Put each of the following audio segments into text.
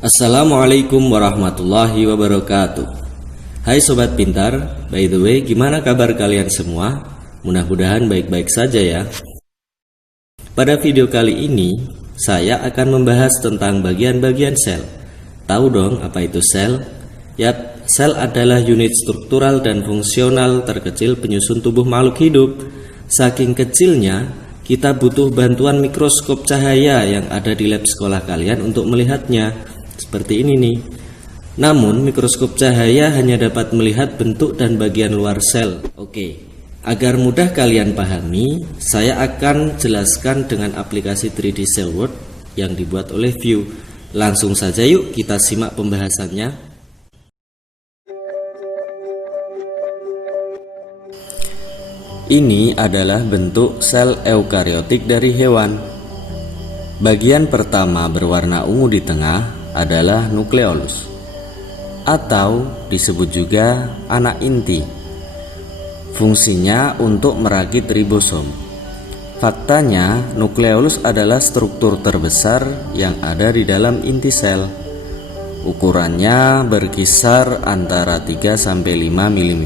Assalamualaikum warahmatullahi wabarakatuh. Hai sobat pintar, by the way, gimana kabar kalian semua? Mudah-mudahan baik-baik saja ya. Pada video kali ini, saya akan membahas tentang bagian-bagian sel. Tahu dong apa itu sel? Yap, sel adalah unit struktural dan fungsional terkecil penyusun tubuh makhluk hidup. Saking kecilnya, kita butuh bantuan mikroskop cahaya yang ada di lab sekolah kalian untuk melihatnya. Seperti ini nih. Namun mikroskop cahaya hanya dapat melihat bentuk dan bagian luar sel. Oke, agar mudah kalian pahami, saya akan jelaskan dengan aplikasi 3D Cell World yang dibuat oleh View. Langsung saja yuk kita simak pembahasannya. Ini adalah bentuk sel eukariotik dari hewan. Bagian pertama berwarna ungu di tengah adalah nukleolus, atau disebut juga anak inti. Fungsinya untuk merakit ribosom. Faktanya, nukleolus adalah struktur terbesar yang ada di dalam inti sel. Ukurannya berkisar antara 3-5 mm.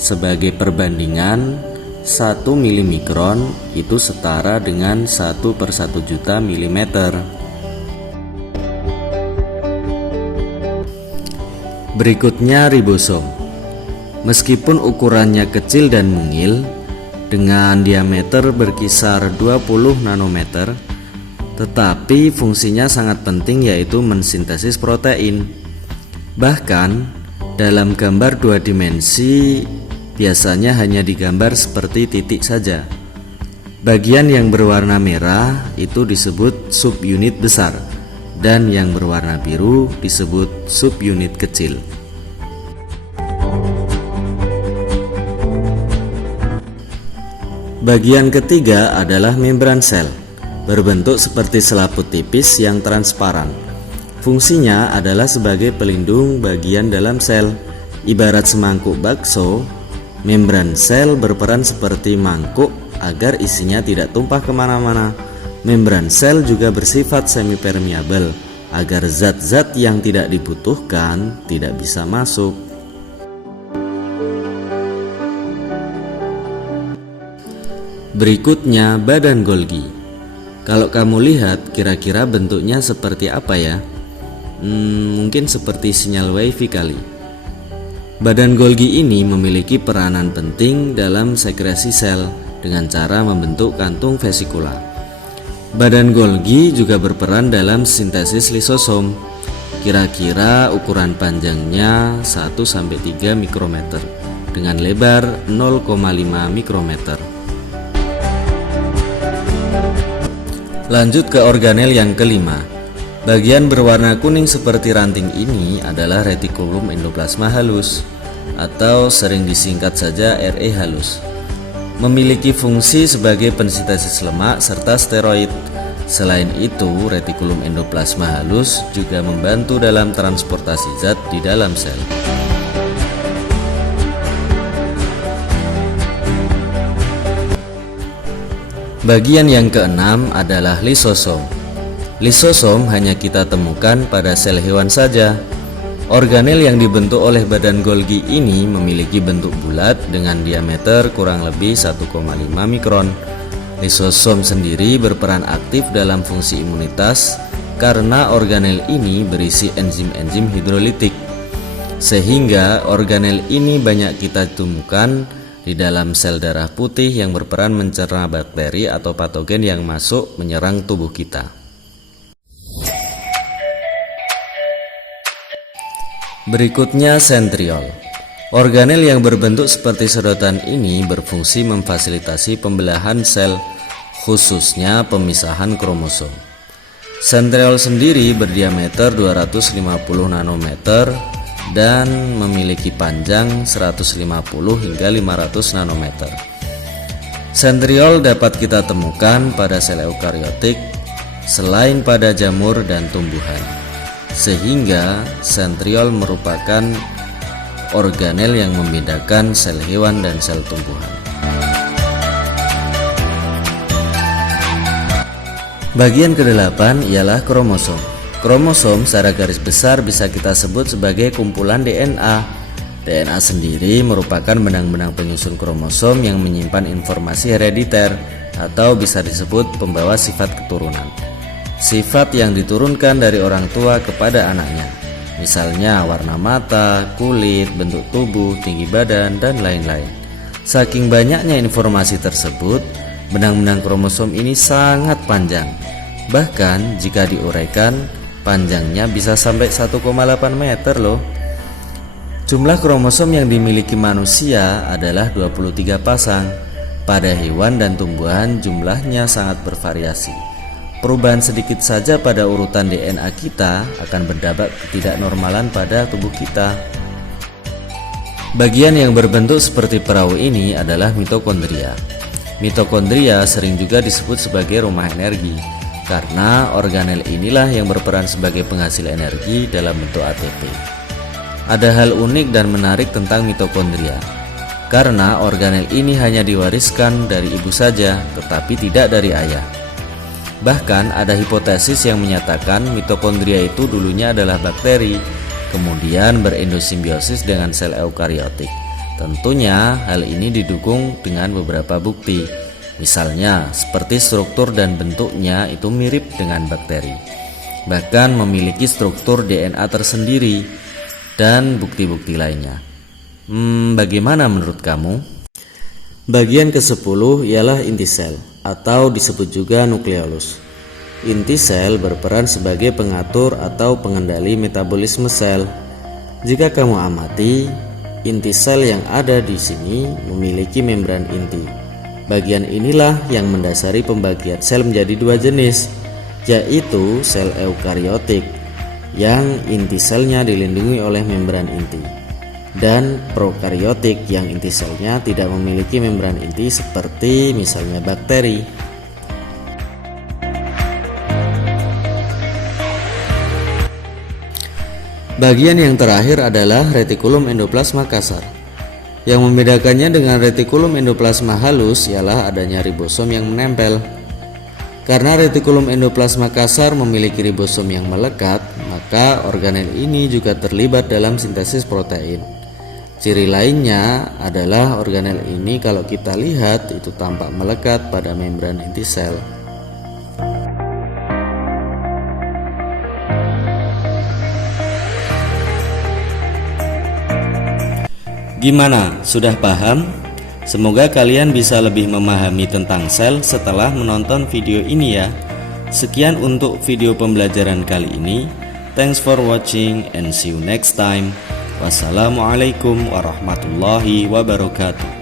Sebagai perbandingan, 1 mm itu setara dengan 1/1 juta mm. Berikutnya ribosom. Meskipun ukurannya kecil dan mungil, dengan diameter berkisar 20 nanometer, tetapi fungsinya sangat penting, yaitu mensintesis protein. Bahkan dalam gambar 2 dimensi biasanya hanya digambar seperti titik saja. Bagian yang berwarna merah itu disebut subunit besar, dan yang berwarna biru disebut subunit kecil. Bagian ketiga adalah membran sel, berbentuk seperti selaput tipis yang transparan. Fungsinya adalah sebagai pelindung bagian dalam sel. Ibarat semangkuk bakso, membran sel berperan seperti mangkuk agar isinya tidak tumpah kemana-mana. Membran sel juga bersifat semipermeabel agar zat-zat yang tidak dibutuhkan tidak bisa masuk. Berikutnya badan Golgi. Kalau kamu lihat, kira-kira bentuknya seperti apa ya? Mungkin seperti sinyal wifi kali. Badan Golgi ini memiliki peranan penting dalam sekresi sel dengan cara membentuk kantung vesikula. Badan Golgi juga berperan dalam sintesis lisosom. Kira-kira ukuran panjangnya 1-3 mikrometer dengan lebar 0,5 mikrometer. Lanjut ke organel yang kelima. Bagian berwarna kuning seperti ranting ini adalah retikulum endoplasma halus, atau sering disingkat saja RE halus. Memiliki fungsi sebagai pensintesis lemak serta steroid. Selain itu, retikulum endoplasma halus juga membantu dalam transportasi zat di dalam sel. Bagian yang keenam adalah lisosom. Lisosom hanya kita temukan pada sel hewan saja. Organel yang dibentuk oleh badan Golgi ini memiliki bentuk bulat dengan diameter kurang lebih 1,5 mikron. Lisosom sendiri berperan aktif dalam fungsi imunitas karena organel ini berisi enzim-enzim hidrolitik. Sehingga organel ini banyak kita temukan di dalam sel darah putih yang berperan mencerna bakteri atau patogen yang masuk menyerang tubuh kita. Berikutnya sentriol. Organel yang berbentuk seperti sedotan ini berfungsi memfasilitasi pembelahan sel, khususnya pemisahan kromosom. Sentriol sendiri berdiameter 250 nanometer dan memiliki panjang 150 hingga 500 nanometer. Sentriol dapat kita temukan pada sel eukariotik selain pada jamur dan tumbuhan. Sehingga sentriol merupakan organel yang membedakan sel hewan dan sel tumbuhan. Bagian ke-8 ialah kromosom. Kromosom secara garis besar bisa kita sebut sebagai kumpulan DNA. DNA sendiri merupakan benang-benang penyusun kromosom yang menyimpan informasi herediter atau bisa disebut pembawa sifat keturunan. Sifat yang diturunkan dari orang tua kepada anaknya. Misalnya warna mata, kulit, bentuk tubuh, tinggi badan, dan lain-lain. Saking banyaknya informasi tersebut, benang-benang kromosom ini sangat panjang. Bahkan jika diuraikan, panjangnya bisa sampai 1,8 meter loh. Jumlah kromosom yang dimiliki manusia adalah 23 pasang. Pada hewan dan tumbuhan jumlahnya sangat bervariasi. Perubahan sedikit saja pada urutan DNA kita akan berdampak ketidaknormalan pada tubuh kita. Bagian yang berbentuk seperti perahu ini adalah mitokondria. Mitokondria sering juga disebut sebagai rumah energi, karena organel inilah yang berperan sebagai penghasil energi dalam bentuk ATP. Ada hal unik dan menarik tentang mitokondria, karena organel ini hanya diwariskan dari ibu saja, tetapi tidak dari ayah. Bahkan ada hipotesis yang menyatakan mitokondria itu dulunya adalah bakteri, kemudian berendosimbiosis dengan sel eukariotik. Tentunya hal ini didukung dengan beberapa bukti. Misalnya, seperti struktur dan bentuknya itu mirip dengan bakteri, bahkan memiliki struktur DNA tersendiri, dan bukti-bukti lainnya. Bagaimana menurut kamu? Bagian ke-10 ialah inti sel, atau disebut juga nukleolus. Inti sel berperan sebagai pengatur atau pengendali metabolisme sel. Jika kamu amati, inti sel yang ada di sini memiliki membran inti. Bagian inilah yang mendasari pembagian sel menjadi dua jenis, yaitu sel eukariotik yang inti selnya dilindungi oleh membran inti, dan prokariotik yang inti selnya tidak memiliki membran inti seperti misalnya bakteri. Bagian yang terakhir adalah retikulum endoplasma kasar. Yang membedakannya dengan retikulum endoplasma halus ialah adanya ribosom yang menempel. Karena retikulum endoplasma kasar memiliki ribosom yang melekat, maka organel ini juga terlibat dalam sintesis protein. Ciri lainnya adalah organel ini kalau kita lihat itu tampak melekat pada membran inti sel. Gimana? Sudah paham? Semoga kalian bisa lebih memahami tentang sel setelah menonton video ini ya. Sekian untuk video pembelajaran kali ini. Thanks for watching and see you next time. Wassalamualaikum warahmatullahi wabarakatuh.